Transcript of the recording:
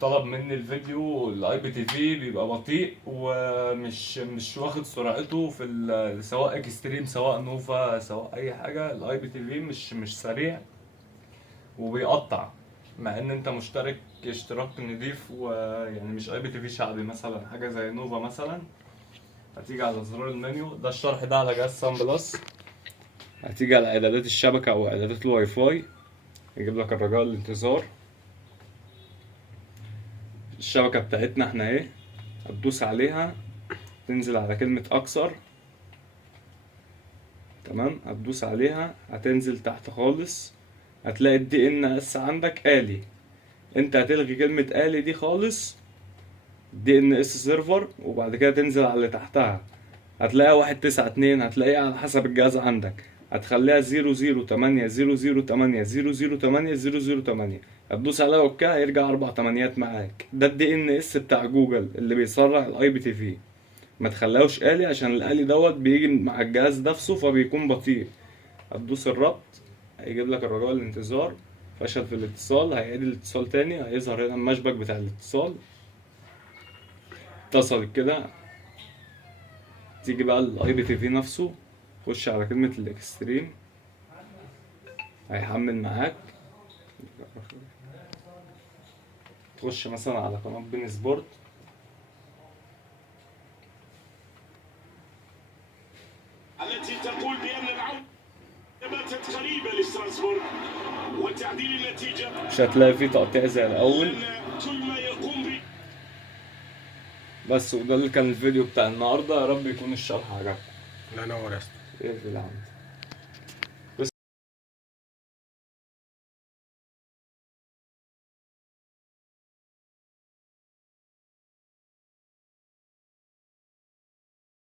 طلب مني الفيديو الاي بي تي في بيبقى بطيء ومش واخد سرعته في سواء اكستريم سواء نوفا سواء اي حاجه. الاي بي تي في مش سريع وبيقطع، مع ان انت مشترك اشتراك نضيف، ويعني مش اي بي تي في شعبي مثلا حاجه زي نوفا مثلا. هتيجي على زرار المنيو ده، الشرح ده على جهاز سان بلس. هتيجي على اعدادات الشبكه او اعدادات الواي فاي، يجيب لك الرجاء الانتظار. الشبكة بتاعتنا احنا ايه، هتدوس عليها تنزل على كلمة اكثر. تمام، هتدوس عليها هتنزل تحت خالص، هتلاقي الدي ان اس عندك آلي. انت هتلغي كلمة آلي دي خالص، دي ان اس سيرفر، وبعد كده تنزل على اللي تحتها هتلاقيها 192، هتلاقيها على حسب الجهاز عندك، هتخليها 008 هتدوس عليها اوكي، هيرجع 4 تمانيات معاك. ده الدي ان اس بتاع جوجل اللي بيسرع الاي بي تي في. ما تخليهوش آلي عشان الآلي دوت بيجي مع الجهاز نفسه فبيكون بطيء. هتدوس الربط، هيجيب لك الرجاء الانتظار، فشل في الاتصال، هيعيد الاتصال تاني، هيظهر هنا المشبك بتاع الاتصال. اتصلت كده، تيجي بقى الاي بي تي في نفسه، خش على كلمة الاكستريم، هيحمل معاك. تخش مثلا على قناة بين سبورت، التي تقول بأن العودة باتت قريبة لستراسبورغ وتعديل النتيجة. مش هتلاقي فيه تقطيع زي الأول. كل ما يقوم به بس وده اللي كان الفيديو بتاع النهارده، يا رب يكون الشرح عجبكم. لا نور يا اسطى. اقفل يا عم.